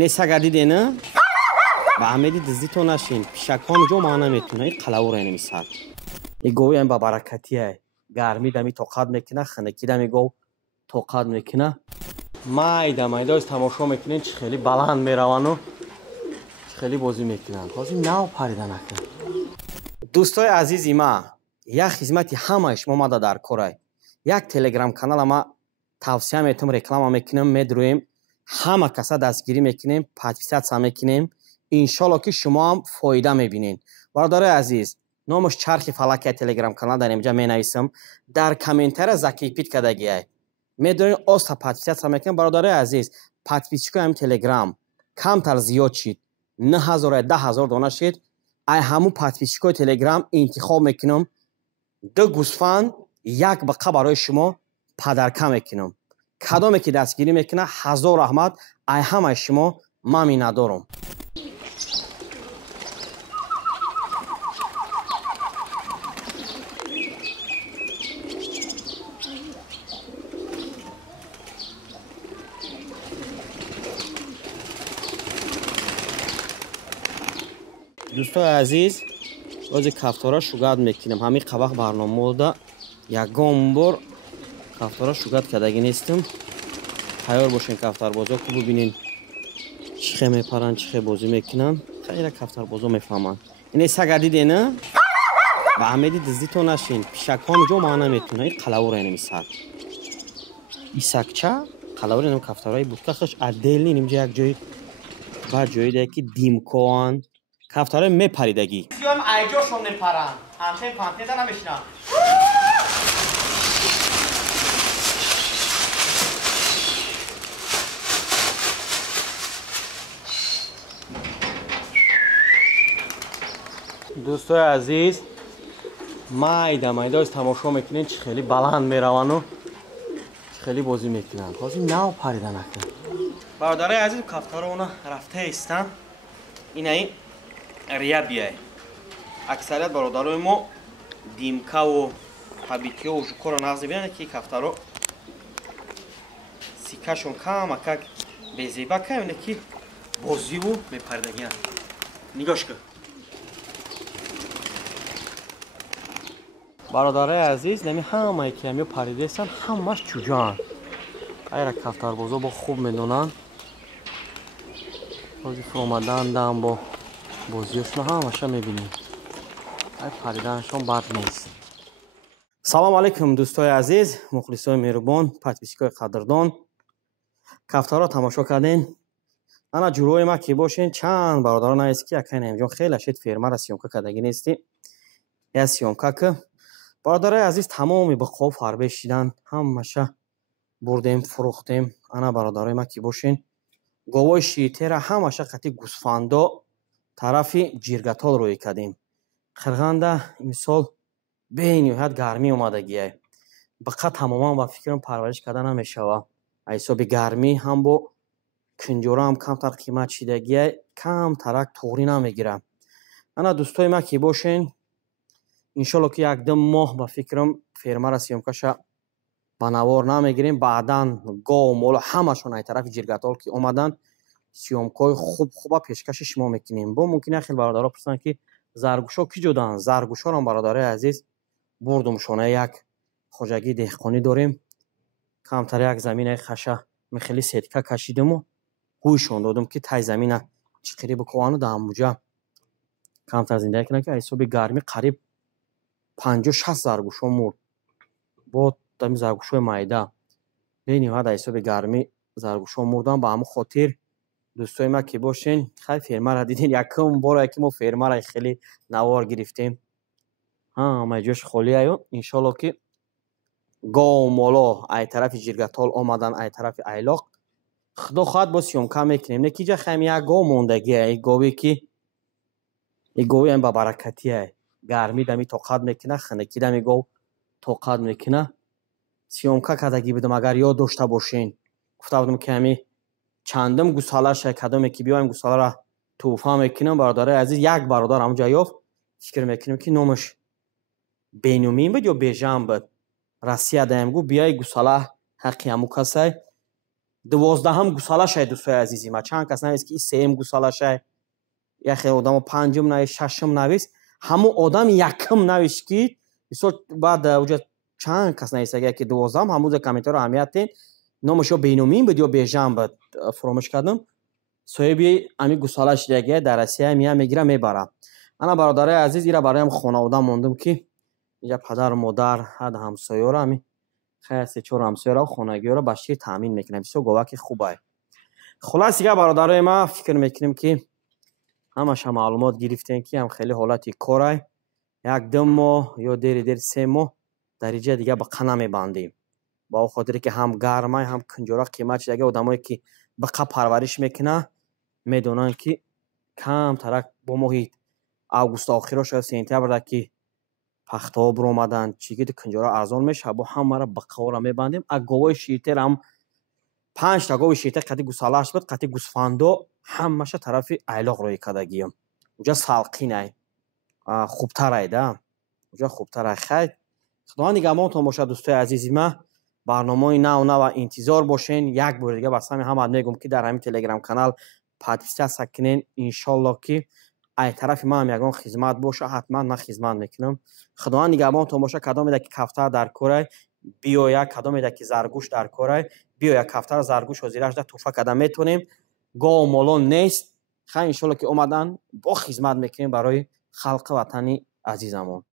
این سگ دیدی نه؟ با همه دزدی تو نشین پیشکان جو ما نمیتونه این قلاو رو نمیسد این گوی هم با برکتیه گرمی دمی توقات میکنه خنکی دمی گو توقات میکنه مایده از تماشا میکنین چه خیلی بلند میروان و چه خیلی بازی میکنن بازی نو پریدن اکنن دوستای عزیزی ما یک خدمتی همه شما ماده در کره یک تلگرام کانال ما توصیه میتونم رکلام میکنم میدرویم همه کسا دستگیری میکنیم پادپیسات میکنیم انشالله که شما هم فایده میبینین برادر عزیز نامش چرخ فلک تلگرام کانال در اینجا مینویسم در کامنتر زکی پیت کدگیه میدونین اوستا پادپیسات میکنیم برادر عزیز پادپیسچکو هم تلگرام کمتر زیاد شید 9000 10000 دانه شید ای همون پادپیسچکو تلگرام انتخاب میکنم دو گوسفند یک بقه برای شما پدرکه میکنم کدامی که دستگیری میکنه 1000 رحمت ای همه شما مامی ندارم دوستای عزیز روز کفتارا شوگرد میکنم همین قبق برنامه ده یکم بار کفتارا شوگرد کردگی نیستم تیار باشین کفتار بازا که ببینین چخه میپرن چخه بازی میکنن خیلی کفتار بازا میفهمن این سگ دیدی نه با همه دزدی تو نشین پیشکان جو ما نمیتونه این قلاو رو نمیسد این سگچه قلاو رو کفتارای بودکخش عدل اینجا یک جای بعد جایی ده که دیمکوان کفتاره میپریدگی سیام ایجاشون میپرن همتین پانتین ده نمیشنن دوستای عزیز مایده از تماشا میکنین چه خیلی بلند میروان و چه خیلی بازی میکنن بازی نو پریدن اکنن برادرای عزیز کفتاره اونا رفته ایستن این ریا بیای اکثریت برادرای ما دیمکه و حبیتی و شکر و نغزی بیانه که کفتارو سیکشون کم اکک بیزیبه که اینه که بازی و میپردگی هست نگاش که برادرای عزیز نمی همه که همیو پریده هستن همهش چوجان غیر کفتار بازو با خوب میدونن بازی فرومدن دم با بازیشون همهشه میبینیم ای پریدنشون بد نیست سلام علیکم دوستای عزیز مخلصای مهربان پادپیسچکای قدردان کفتارا تماشا کردین انا جوروی ما کی باشین چند برادرها نیست که اکن اینجا خیلی شد فرما را سیونکا کردگی نیستی یا سیونکا که برادرای عزیز تمامی به خوف حربه شیدن همشه بردیم فروختیم انا برادرای ما کی باشین گوای شیطه را همشه قطعی گوسفندا طرفی جیرگتال روی کردیم خرغنده امسال به نهایت گرمی اومدگیه بقیه تماما با فکرم پرورش کردن نمیشوه حساب گرمی هم با کنجورا هم کمتر قیمت شدگیه کم ترک توری نمیگیرم انا دوستای ما کی باشین انشالله که یک دم ماه با فکرم فرما را سیمکشه با نوار نمیگیریم بعدا گاو مول همشون ای طرف جیرگتال که اومدن سیمکای خوب پیشکش شما میکنیم با ممکنه خیلی برادرها پرسن که زرگوشا کی جدان زرگوشا رو برادرای عزیز بردم شونه یک خوجگی دهقانی داریم کمتر یک زمین خشه میخیلی سیدکه کشیدم و هویشون دادم که تای زمین چقدر بکوانو داموجا کمتر زنده کنه که حساب گرمی قریب 50-60 زرگوشا مرد با دم زرگوشای مایده بینیم ها حساب گرمی زرگوشا مردن با همون خاطر دوستای ما که باشین خیلی فرما را دیدین یکم بار که ما فرما را خیلی نوار گرفتیم ها ما جوش خالی ایو انشالله که گاو مالا ای طرف جیرگتال آمدن ای طرف ایلاق خدا خواهد با سیومکا میکنیم نکیجه خیلی یک گاو موندگی ای گاوی که ای گاوی هم با برکتی ای گرمی دمی توقات میکنه خنکی دمی گاو توقات میکنه سیومکا کدگی بدم اگر یاد داشته باشین گفته بودم که همی چندم گوساله شه کدامی که بیایم گوساله را توفا میکنم برادر عزیز یک برادر همونجا یافت فکر میکنم که نامش بینومین بود یا بیژن بود رسیه دایم گو بیای گوساله حقی همو کسی 12 гусалашай дӯстои азизи ма. Чанд кас навист ки ин сеюм гусалашай, яхе одамо панҷум навист, шашум навист. Ҳамун одам якум навишт ки мисол баъд уҷа чанд кас нависаги ки 12 ҳамун комментарро аҳамият ден. номаш ё беномин буд ё бежам буд, фуромӯш кардам. соҳиби ами гусалаш дияги дар Россия мия мегира мебара. ана бародари азиз ира бароям хонавода мондум ки инҷа падару модар ҳад ҳамсоёро ами хай 3-4 ҳамсоёро хонагиёро ба шир таъмин мекунам. бисёр говаки хубай. хулас дига бародарои ма фикр мекунем ки ҳамаша маълумот гирифтем ки ҳам хеле ҳолати корай. 1-2 моҳ ё дери 3 моҳ дар иҷа дига ба қа намебандем. ба он хотире ки ҳам гармай ҳам кунҷора қимат шидаги одамое ки ба қа парвариш мекунанд медонанд ки камтарак бо моҳи августу охиро шояд сентябрда ки пахтаҳо биромаданд чиги кунҷора арзон мешавад, бо ҳамаро ба қаора мебандем. а говои ширтерам 5 та гови ширтер қати гусалаш буд, қати гусфандо ҳамаша тарафи айлоқ роӣ кардагиям. уҷа салқинай хубтарай да, уҷа хубтарай. хай худованд нигаҳбонтон бошад дӯстои азизи ма. барномаи нав интизор бошен. як бори дига ба сами ҳамаат мегӯям ки дар ҳамин телеграм канал подписатсия кунен. иншоллоҳ ки ай тарафи манам ягон хизмат боша, ҳатман ман хизмат мекунам. худованд нигаҳбонтон боша. кадомеда ки кафтар дар корай биёя, кадомеда ки заргӯш дар корай биёя. кафтар заргӯш ҳозира шуда туҳфа карда метонем. гов молон нест. хай иншоллоҳ ки омадан бо хизмат мекунем барои халқи ватани азизамон.